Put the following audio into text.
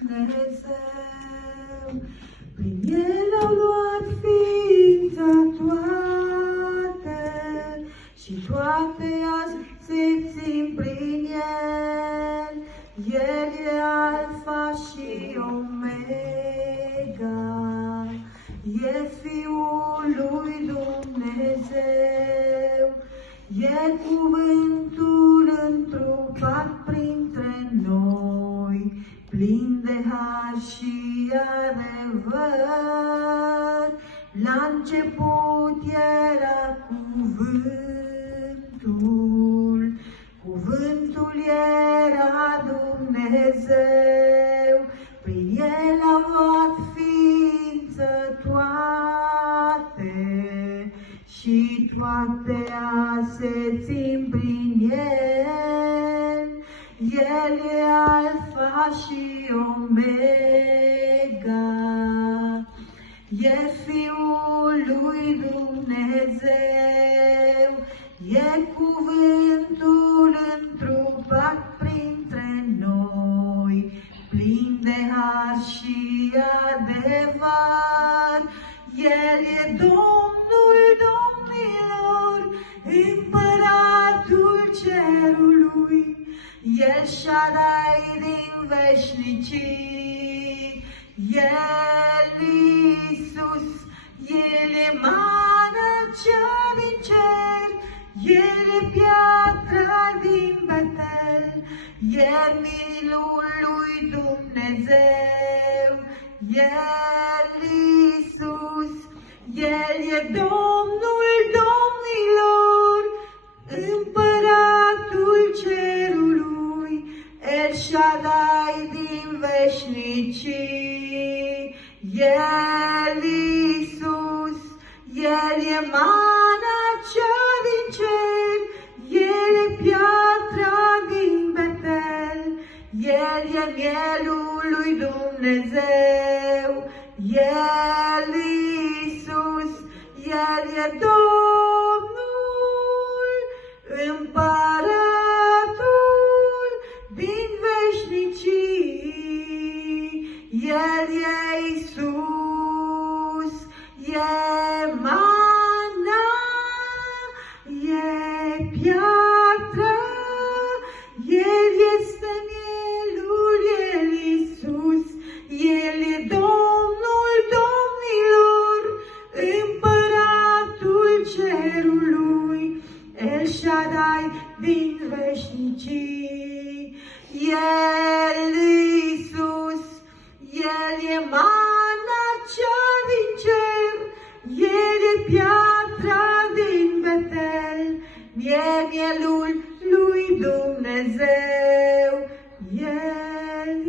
Dumnezeu. Prin El au luat ființa toate și toate azi se țin prin El. El e Alfa și Omega, e Fiul lui Dumnezeu, e cuvântul întrupat printre noi, plin de har și adevăr. La început era cuvântul, cuvântul era Dumnezeu, prin El au luat ființă toate și toate azi se țin prin El. El e Alfa și Omega, e Fiul lui Dumnezeu, e cuvântul întrupat printre noi, plin de har și adevăr. El e Domnul domnilor, Împăratul cerului, El Shaddai din veșnicii, El Iisus, El e mana cea din cer, El e piatra din Betel, El milul lui Dumnezeu, El Iisus, El e Domnul domnilor, Împăratul cerului, El Shaddai din veșnicii, El Iisus, El e mana cea din cer, El e piatra din Betel, El e mielul lui Dumnezeu, El Iisus, El e Domnul, Împăratul din veșnicii, El e Iisus, e mana, e piatra, El este mielul, El Iisus, El e Domnul domnilor, Împăratul cerului, El Shaddai din veșnicii, El Iisus, El e mana cea din cer, El e piatra din Betel, e mielul lui Dumnezeu, El